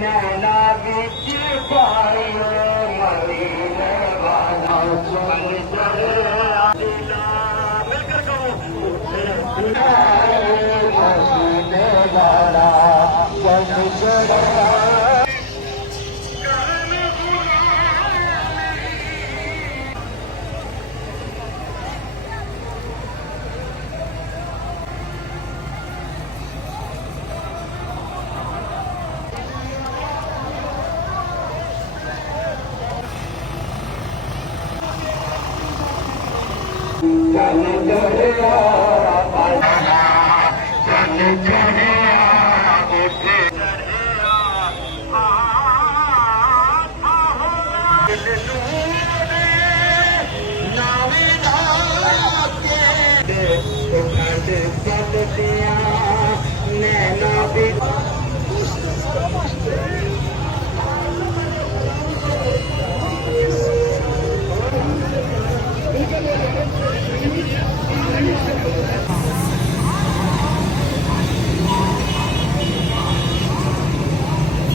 नैना बिच पायो मदीने वाला मंजर आदिला मिलकर कहो मदीने वाला मंजर Jangan